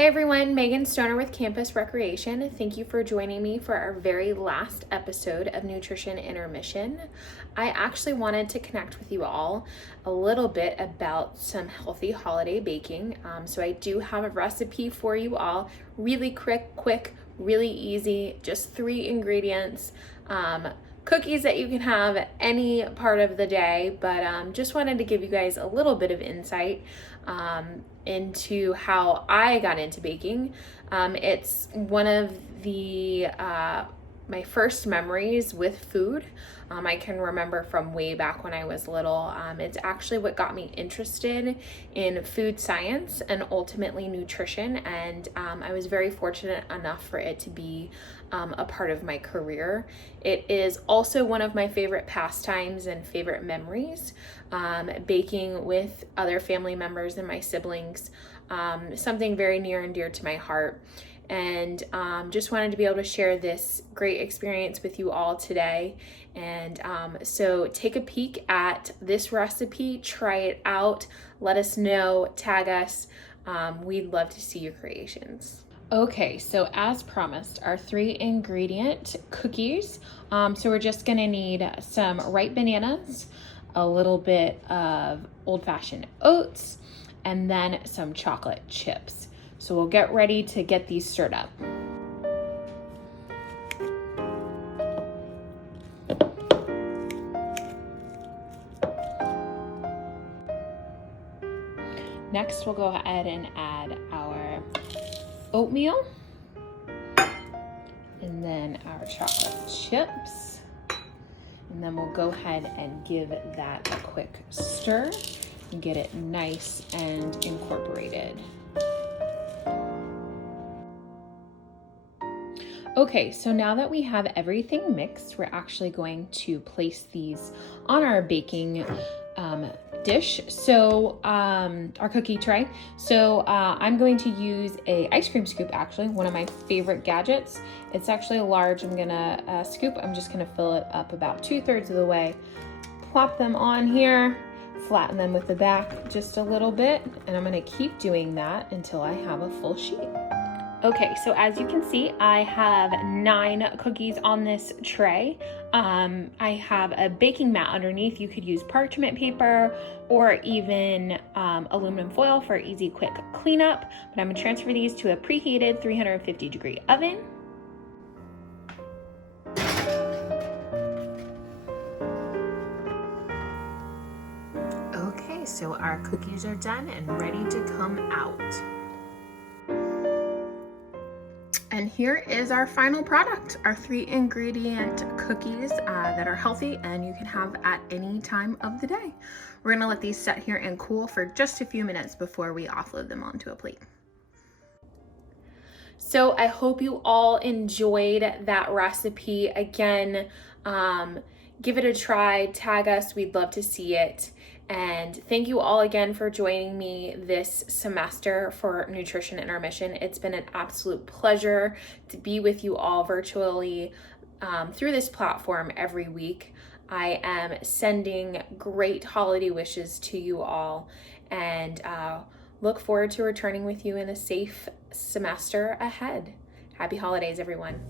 Hey everyone, Megan Stoner with Campus Recreation. Thank you for joining me for our very last episode of Nutrition Intermission. I actually wanted to connect with you all a little bit about some healthy holiday baking. So I do have a recipe for you all, really quick, really easy, just 3 ingredients. Cookies that you can have any part of the day, but just wanted to give you guys a little bit of insight into how I got into baking. It's one of the my first memories with food. I can remember from way back when I was little. It's actually what got me interested in food science and ultimately nutrition, and I was very fortunate enough for it to be a part of my career. It is also one of my favorite pastimes and favorite memories, baking with other family members and my siblings, something very near and dear to my heart. And just wanted to be able to share this great experience with you all today. And so take a peek at this recipe, try it out, let us know, tag us. We'd love to see your creations. Okay, so as promised, our 3 ingredient cookies. So we're just gonna need some ripe bananas, a little bit of old-fashioned oats, and then some chocolate chips. So we'll get ready to get these stirred up. Next, we'll go ahead and add our oatmeal, and then our chocolate chips. And then we'll go ahead and give that a quick stir and get it nice and incorporated. Okay, so now that we have everything mixed, we're actually going to place these on our baking dish. So our cookie tray. So I'm going to use a ice cream scoop, actually, one of my favorite gadgets. It's actually large. I'm gonna scoop. I'm just gonna fill it up about 2/3 of the way. Plop them on here, flatten them with the back just a little bit, and I'm gonna keep doing that until I have a full sheet. Okay, so as you can see, I have 9 cookies on this tray. I have a baking mat underneath. You could use parchment paper or even aluminum foil for easy, quick cleanup. But I'm gonna transfer these to a preheated 350-degree oven. Okay, so our cookies are done and ready to come out. And here is our final product, our 3 ingredient cookies that are healthy and you can have at any time of the day. We're gonna let these set here and cool for just a few minutes before we offload them onto a plate. So I hope you all enjoyed that recipe. Again, give it a try, tag us, we'd love to see it. And thank you all again for joining me this semester for Nutrition Intermission. It's been an absolute pleasure to be with you all virtually through this platform every week. I am sending great holiday wishes to you all and look forward to returning with you in a safe semester ahead. Happy holidays, everyone.